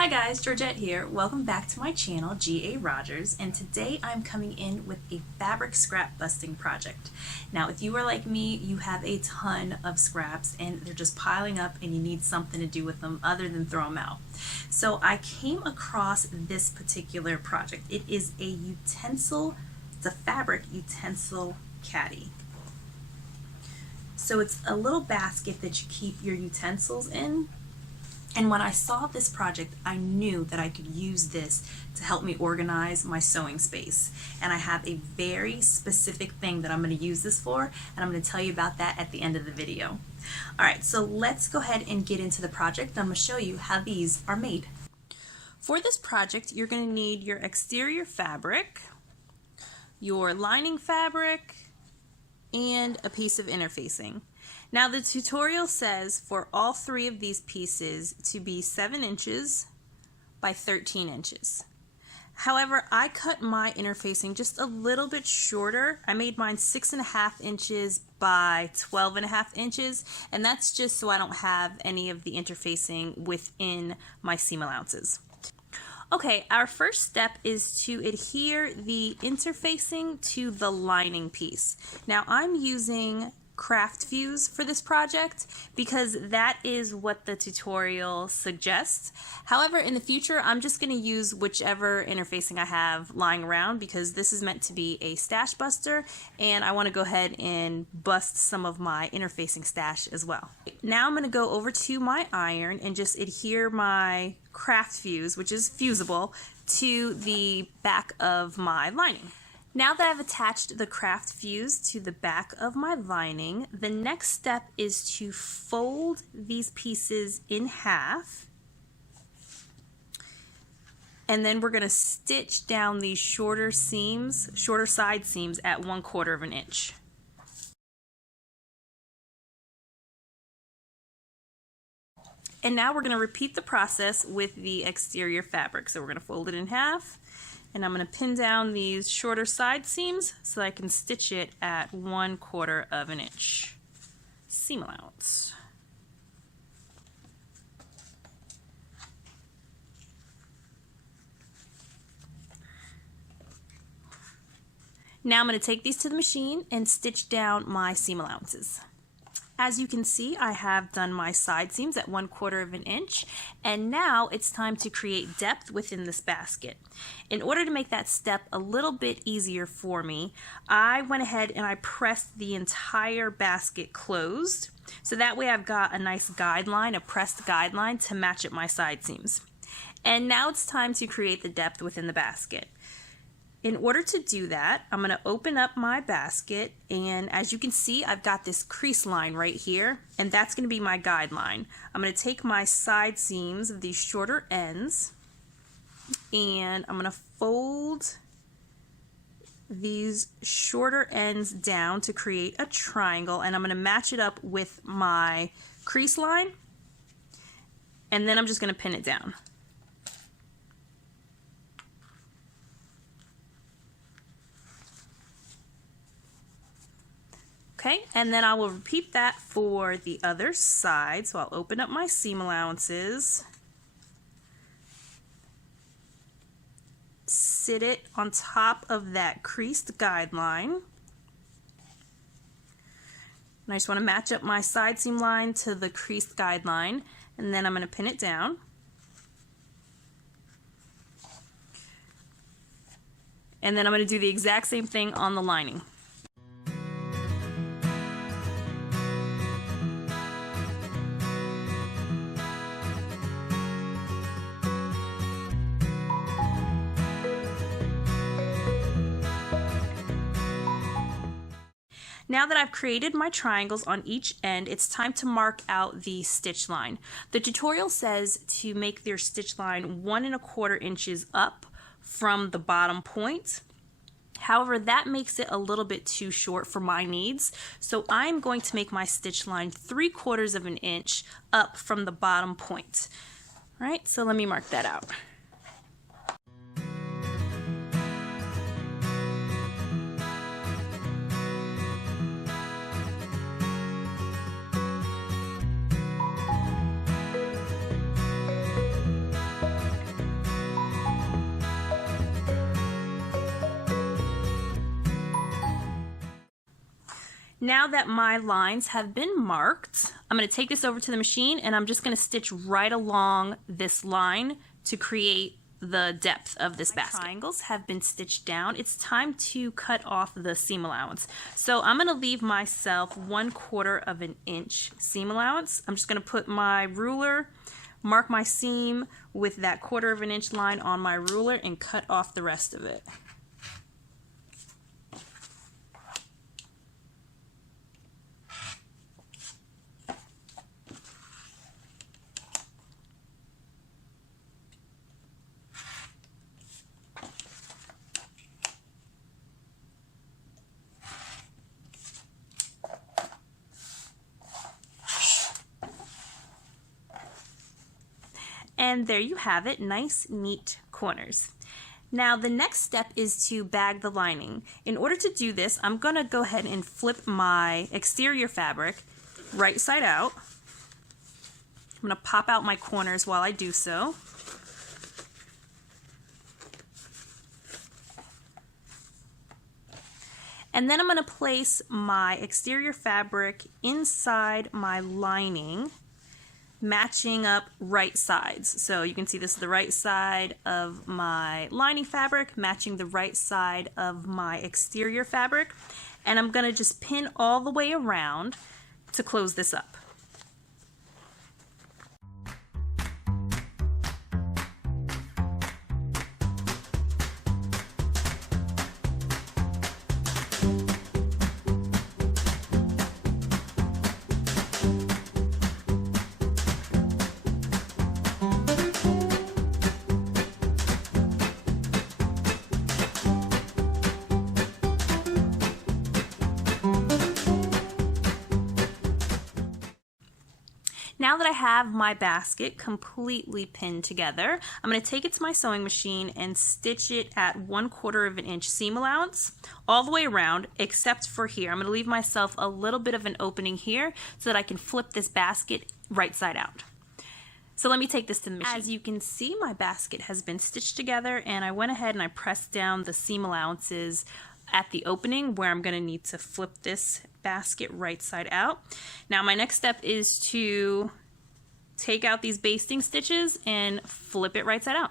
Hi guys, Georgette here. Welcome back to my channel, G.A. Rodgers, and today I'm coming in with a fabric scrap busting project. Now, if you are like me, you have a ton of scraps and they're just piling up and you need something to do with them other than throw them out. So I came across this particular project. It is a utensil, it's a fabric utensil caddy. So it's a little basket that you keep your utensils in. And when I saw this project, I knew that I could use this to help me organize my sewing space. And I have a very specific thing that I'm going to use this for, and I'm going to tell you about that at the end of the video. Alright, so let's go ahead and get into the project. I'm going to show you how these are made. For this project, you're going to need your exterior fabric, your lining fabric, and a piece of interfacing. Now the tutorial says for all three of these pieces to be 7 inches by 13 inches. However, I cut my interfacing just a little bit shorter. I made mine 6.5 inches by 12.5 inches, and that's just so I don't have any of the interfacing within my seam allowances. Okay, our first step is to adhere the interfacing to the lining piece. Now I'm using craft fuse for this project because that is what the tutorial suggests. However, in the future I'm just going to use whichever interfacing I have lying around because this is meant to be a stash buster and I want to go ahead and bust some of my interfacing stash as well. Now I'm going to go over to my iron and just adhere my craft fuse, which is fusible, to the back of my lining. Now that I've attached the craft fuse to the back of my lining, the next step is to fold these pieces in half, and then we're going to stitch down these shorter side seams at 1/4 of an inch. And now we're going to repeat the process with the exterior fabric. So we're going to fold it in half, and I'm going to pin down these shorter side seams so I can stitch it at 1/4 of an inch seam allowance. Now I'm going to take these to the machine and stitch down my seam allowances. As you can see, I have done my side seams at 1/4 of an inch, and now it's time to create depth within this basket. In order to make that step a little bit easier for me, I went ahead and I pressed the entire basket closed, so that way I've got a nice guideline, a pressed guideline to match up my side seams. And now it's time to create the depth within the basket. In order to do that, I'm going to open up my basket, and as you can see, I've got this crease line right here, and that's going to be my guideline. I'm going to take my side seams of these shorter ends, and I'm going to fold these shorter ends down to create a triangle, and I'm going to match it up with my crease line, and then I'm just going to pin it down. Okay, and then I will repeat that for the other side. So I'll open up my seam allowances, sit it on top of that creased guideline, and I just want to match up my side seam line to the creased guideline, and then I'm going to pin it down. And then I'm going to do the exact same thing on the lining. Now that I've created my triangles on each end, it's time to mark out the stitch line. The tutorial says to make their stitch line 1¼ inches up from the bottom point. However, that makes it a little bit too short for my needs, so I'm going to make my stitch line 3/4 of an inch up from the bottom point. All right, so let me mark that out. Now that my lines have been marked, I'm going to take this over to the machine and I'm just going to stitch right along this line to create the depth of this basket. My triangles have been stitched down. It's time to cut off the seam allowance. So I'm going to leave myself 1/4 of an inch seam allowance. I'm just going to put my ruler, mark my seam with that 1/4 of an inch line on my ruler and cut off the rest of it. And there you have it, nice, neat corners. Now the next step is to bag the lining. In order to do this, I'm gonna go ahead and flip my exterior fabric right side out. I'm gonna pop out my corners while I do so. And then I'm gonna place my exterior fabric inside my lining, matching up right sides. So you can see this is the right side of my lining fabric, matching the right side of my exterior fabric. And I'm gonna just pin all the way around to close this up. Now that I have my basket completely pinned together, I'm going to take it to my sewing machine and stitch it at 1/4 of an inch seam allowance all the way around except for here. I'm going to leave myself a little bit of an opening here so that I can flip this basket right side out. So let me take this to the machine. As you can see, my basket has been stitched together and I went ahead and I pressed down the seam allowances at the opening where I'm going to need to flip this basket right side out. Now my next step is to take out these basting stitches and flip it right side out.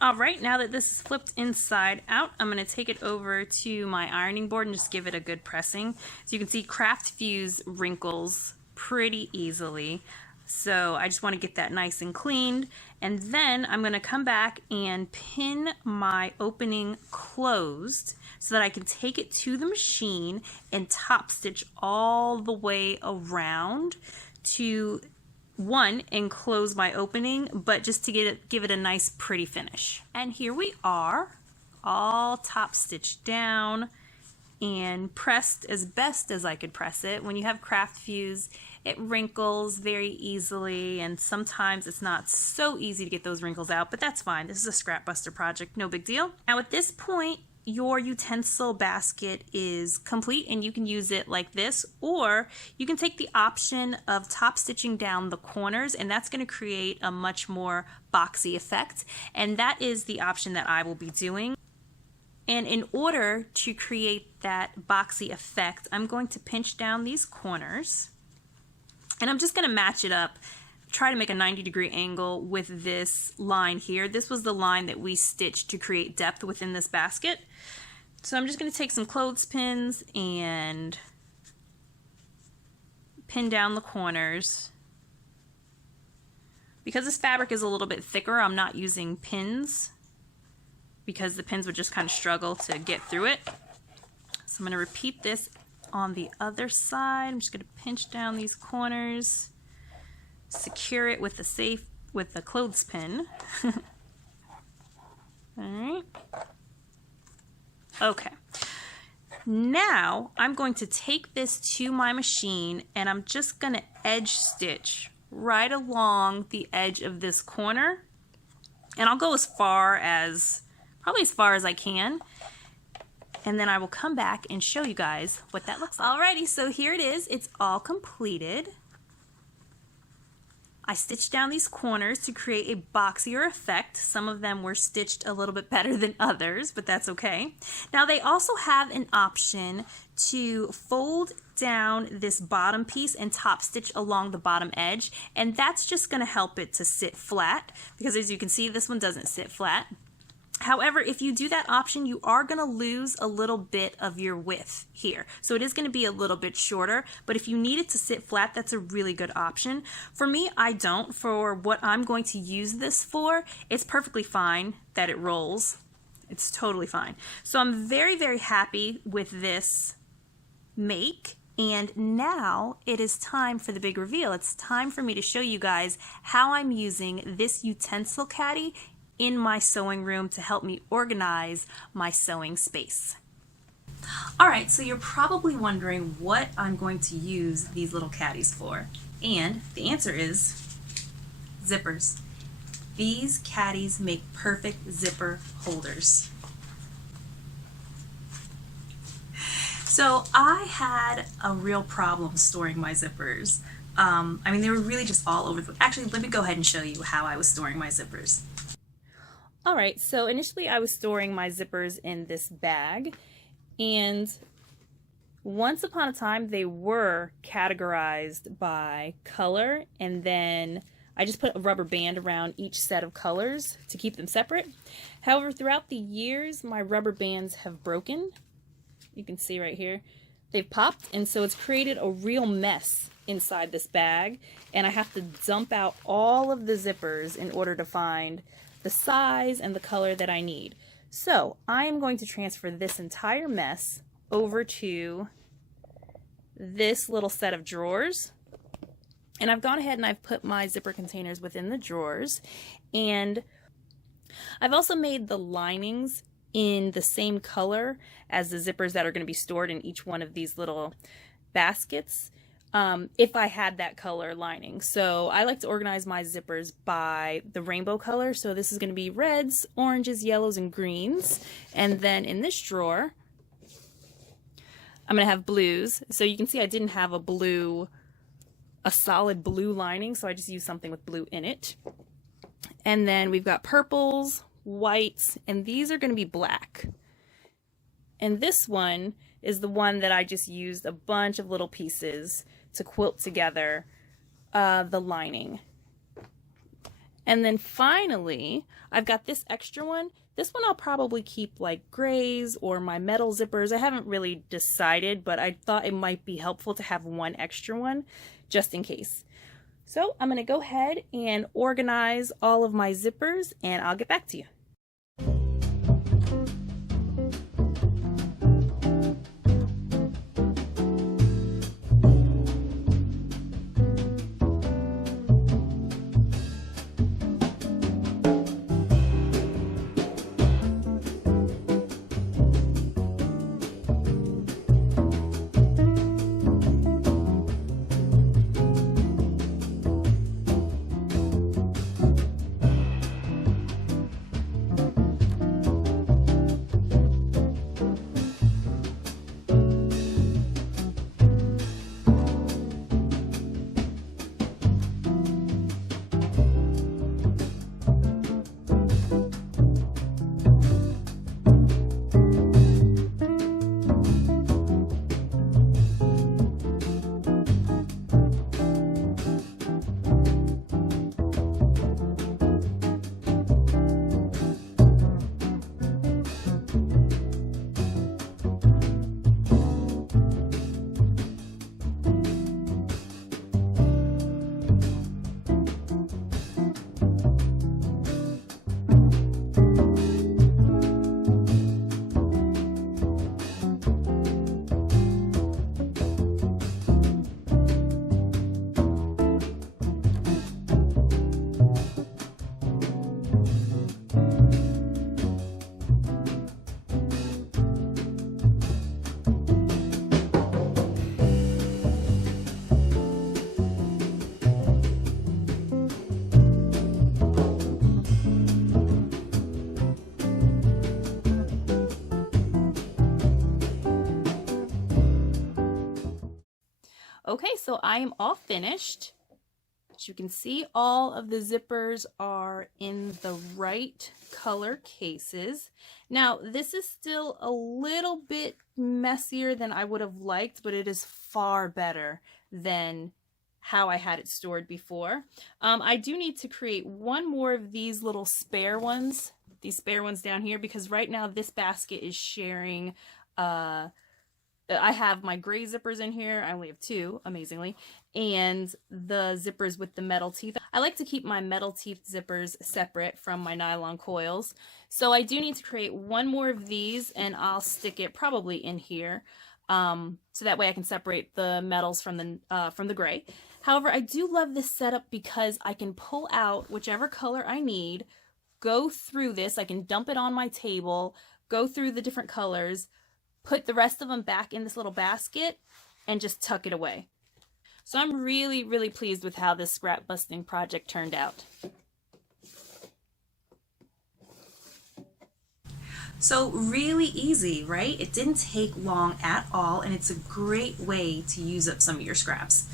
Alright, now that this is flipped inside out, I'm going to take it over to my ironing board and just give it a good pressing. So you can see craft fuse wrinkles pretty easily. So I just want to get that nice and cleaned. And then I'm going to come back and pin my opening closed so that I can take it to the machine and top stitch all the way around to enclose my opening, but just to give it a nice pretty finish. And here we are, all top stitched down and pressed as best as I could press it. When you have craft fuse, it wrinkles very easily and sometimes it's not so easy to get those wrinkles out, but that's fine. This is a scrap buster project, no big deal. Now at this point, your utensil basket is complete and you can use it like this, or you can take the option of top stitching down the corners, and that's going to create a much more boxy effect, and that is the option that I will be doing. And in order to create that boxy effect, I'm going to pinch down these corners and I'm just going to match it up, try to make a 90-degree angle with this line here. This was the line that we stitched to create depth within this basket. So I'm just going to take some clothespins and pin down the corners. Because this fabric is a little bit thicker, I'm not using pins because the pins would just kind of struggle to get through it. So I'm going to repeat this on the other side. I'm just going to pinch down these corners, secure it with the clothespin. All right. Okay. Now I'm going to take this to my machine and I'm just going to edge stitch right along the edge of this corner. And I'll go probably as far as I can. And then I will come back and show you guys what that looks like. Alrighty, so here it is. It's all completed. I stitched down these corners to create a boxier effect. Some of them were stitched a little bit better than others, but that's okay. Now they also have an option to fold down this bottom piece and top stitch along the bottom edge, and that's just going to help it to sit flat, because as you can see, this one doesn't sit flat. However, if you do that option, you are going to lose a little bit of your width here. So it is going to be a little bit shorter, but if you need it to sit flat, that's a really good option. For me, I don't. For what I'm going to use this for, it's perfectly fine that it rolls. It's totally fine. So I'm very, very happy with this make. And now it is time for the big reveal. It's time for me to show you guys how I'm using this utensil caddy in my sewing room to help me organize my sewing space. Alright, so you're probably wondering what I'm going to use these little caddies for. And the answer is zippers. These caddies make perfect zipper holders. So I had a real problem storing my zippers. They were really just all over Actually, let me go ahead and show you how I was storing my zippers. Alright, so initially I was storing my zippers in this bag, and once upon a time they were categorized by color, and then I just put a rubber band around each set of colors to keep them separate. However, throughout the years my rubber bands have broken. You can see right here. They've popped, and so it's created a real mess inside this bag, and I have to dump out all of the zippers in order to find the size and the color that I need. So I am going to transfer this entire mess over to this little set of drawers, and I've gone ahead and I've put my zipper containers within the drawers, and I've also made the linings in the same color as the zippers that are going to be stored in each one of these little baskets. If I had that color lining. So I like to organize my zippers by the rainbow color. So this is going to be reds, oranges, yellows, and greens. And then in this drawer, I'm going to have blues. So you can see I didn't have a solid blue lining, so I just used something with blue in it. And then we've got purples, whites, and these are going to be black. And this one is the one that I just used a bunch of little pieces to quilt together the lining. And then finally, I've got this extra one. This one I'll probably keep like grays or my metal zippers. I haven't really decided, but I thought it might be helpful to have one extra one just in case. So I'm going to go ahead and organize all of my zippers, and I'll get back to you. Okay, so I am all finished. As you can see, all of the zippers are in the right color cases. Now, this is still a little bit messier than I would have liked, but it is far better than how I had it stored before. I do need to create one more of these little spare ones, down here, because right now this basket is sharing I have my gray zippers in here. I only have two, amazingly, and the zippers with the metal teeth. I like to keep my metal teeth zippers separate from my nylon coils. So I do need to create one more of these, and I'll stick it probably in here. So that way I can separate the metals from the gray. However, I do love this setup because I can pull out whichever color I need, go through this, I can dump it on my table, go through the different colors, put the rest of them back in this little basket, and just tuck it away. So I'm really, really pleased with how this scrap busting project turned out. So really easy, right? It didn't take long at all, and it's a great way to use up some of your scraps.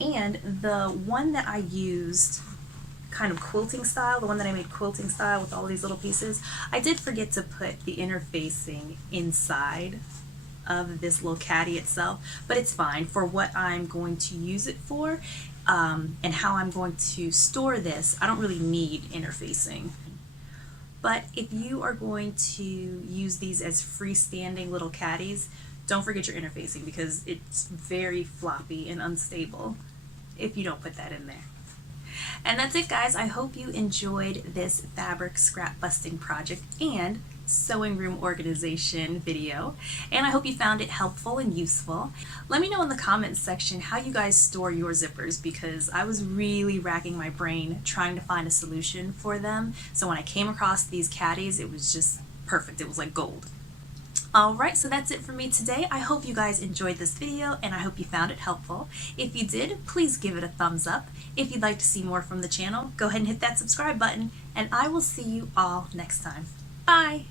And the one that I used, kind of quilting style, the one that I made quilting style with all these little pieces, I did forget to put the interfacing inside of this little caddy itself, but it's fine for what I'm going to use it for, and how I'm going to store this. I don't really need interfacing. But if you are going to use these as freestanding little caddies, don't forget your interfacing, because it's very floppy and unstable if you don't put that in there. And that's it, guys. I hope you enjoyed this fabric scrap busting project and sewing room organization video, and I hope you found it helpful and useful. Let me know in the comments section how you guys store your zippers, because I was really racking my brain trying to find a solution for them. So when I came across these caddies, it was just perfect. It was like gold. Alright, so that's it for me today. I hope you guys enjoyed this video, and I hope you found it helpful. If you did, please give it a thumbs up. If you'd like to see more from the channel, go ahead and hit that subscribe button, and I will see you all next time. Bye!